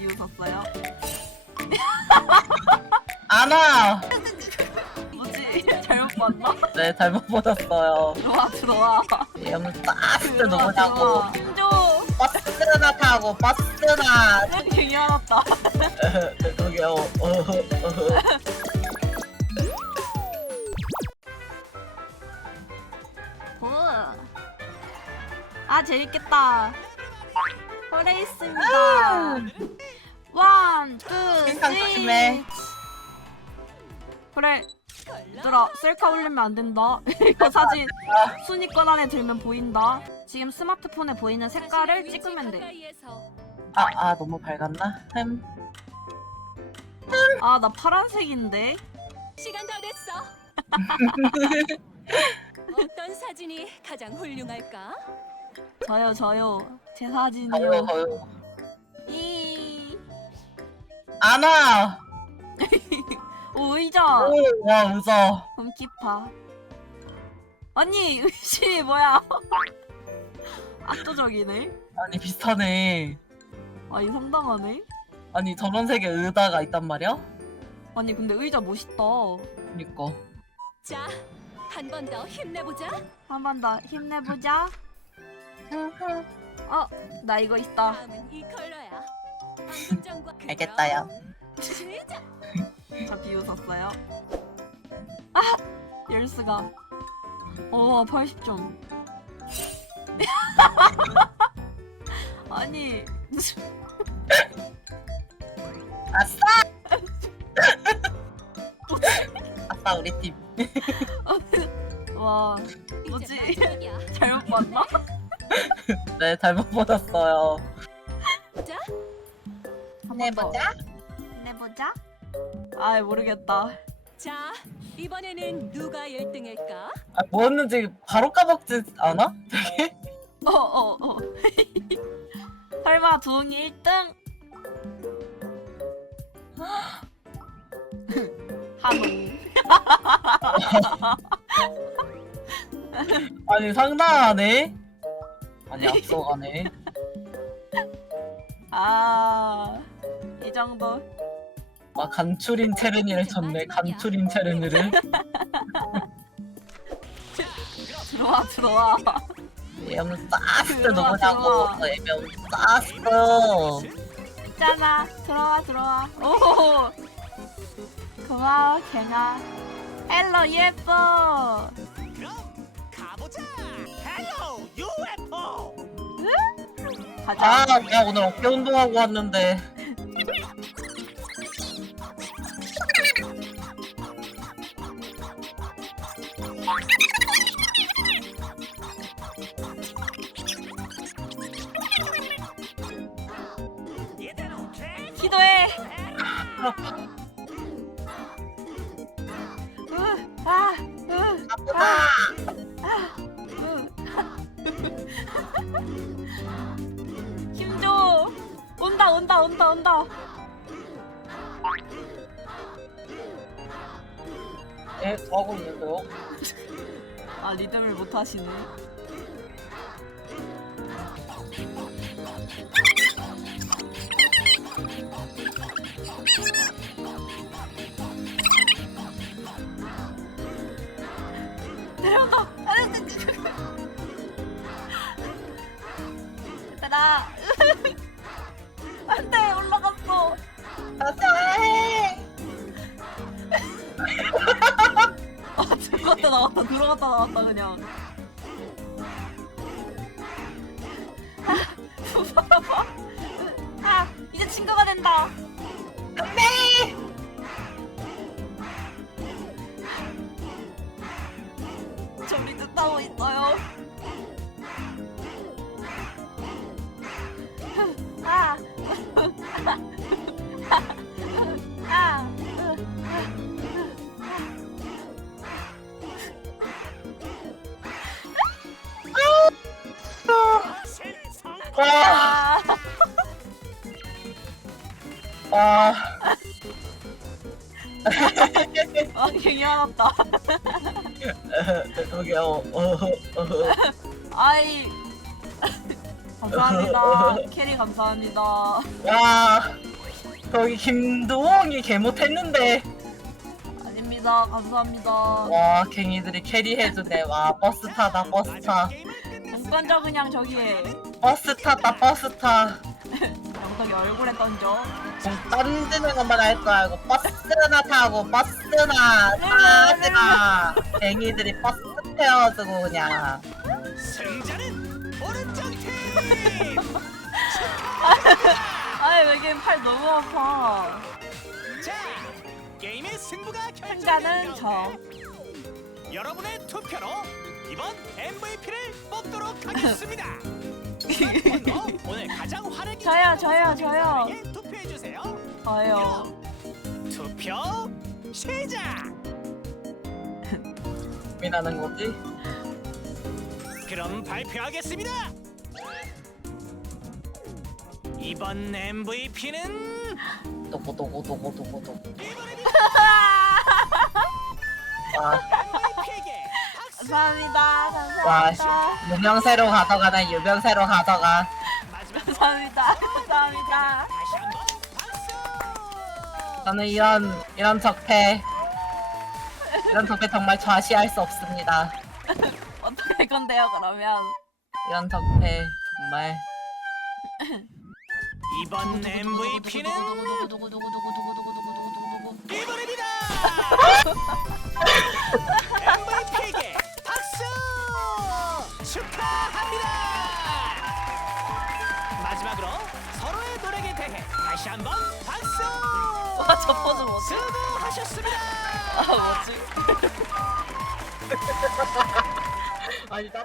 비웃었어요? 아나! 뭐지? 잘못 봤나? 네, 잘못 보셨어요. 들어와 들어와 얘는 따스트 누구냐고. 버스나 타고, 버스나. 괜히 화났다 그게, 어, 어, 어. 아 재밌겠다 호레이스입니다 원, 투, 조심해. 그래 얘들아 셀카 올리면 안 된다 이거 사진 순위권 안에 들면 보인다 지금 스마트폰에 보이는 색깔을 찍으면 아, 아, 너무 밝았나? 햄. 돼아 나 파란색인데 시간 다 됐어. 어떤 사진이 가장 훌륭할까? 저요 저요 제 사진이요 거요. 이 아나! 오, 의자 오, 와, 의자. 금키파 아니 의심이 뭐야 압도적이네 아니, 비슷하네. 아니 상당하네 아니, 저런 색의 의자가 있단 말이야? 아니 근데 의자 멋있다 그니까. 자, 한 번 더 힘내보자. 한 번 더 힘내보자 어 나 이거 있다 다음은 이 컬러야. 방금전과 알겠다요. 시작. 저 비웃었어요 아 열수가 어 80점 아니 무슨 아싸! 아싸, 우리 팀. 와 이제 뭐지? 마지막이야. 잘못 봤나? 네, 잘못 보셨어요. 자, 힘내보자. 해보자. 아 모르겠다. 자, 이번에는 누가 1등일까? 아, 뭐였는지 바로 까먹지 않아? 어 어 어. 설마 두웅이 1등? 한우. 아니, 상당하네? 아니, 앞서가네. 아 이 정도. 아, 간추린 체르니를 쳤네. 간추린 체르니를. 들어와 들어와. 얘는 따스트 들어와, 누구냐고. 들어와. 얘는 따스트. 있잖아. 들어와 들어와. 오. 고마워 갱아. 헬로 예뻐. 가자. 아, 내가 오늘 어깨 운동하고 왔는데. 기도해. 온다, 온다, 온다, 온다. 예, 저 하고 있는데요. 아, 리듬을 못 하시네. 내려가. 얘들아. 안돼. 아, 들어갔다 나왔다, 들어갔다 나왔다, 그냥. 아, 아, 이제 친구가 된다. 안돼. 저 리드 타고 있어요. 아. 아, 괜히 화났다. 여기 어, 어, 어. 아이, 감사합니다. 캐리 감사합니다. 야. 거기 김도홍이 개 못했는데 아닙니다. 감사합니다. 와 갱이들이 캐리해주네 와 버스 타다 버스 타공 던져 그냥 저기에. 버스 타다 버스 타 영석이 얼굴에 던져. 공 던지는 것만 할줄 알고 버스나 타고 버스나 타지마 갱이들이 버스 태워주고 그냥 승자는 오른쪽 팀. 아이 여기 팔 너무 아파. 자, 게임의 승부가 승자는 저. 여러분의 투표로 이번 MVP를 뽑도록 하겠습니다. 오늘 가장 저요, 저요, 저요. 투표해 주세요. 저요. 투표 시작. 고민하는 거지 그럼 발표하겠습니다. 이번 MVP는 도고도고도고도고도 이번에는 와 MVP에게 박수. 감사합니다. 와, 감사합니다. 유명세로 가져가네 유명세로 가져가 감사합니다. 감사합니다. 저는 이런 이런 적폐 이런 적폐 정말 좌시할 수 없습니다 어떻게 할 건데요 그러면? 이런 적폐 정말 이번 MVP는 이번입니다. 저 포즈 뭐지? 수고하셨습니다. 아 뭐지? 아니 타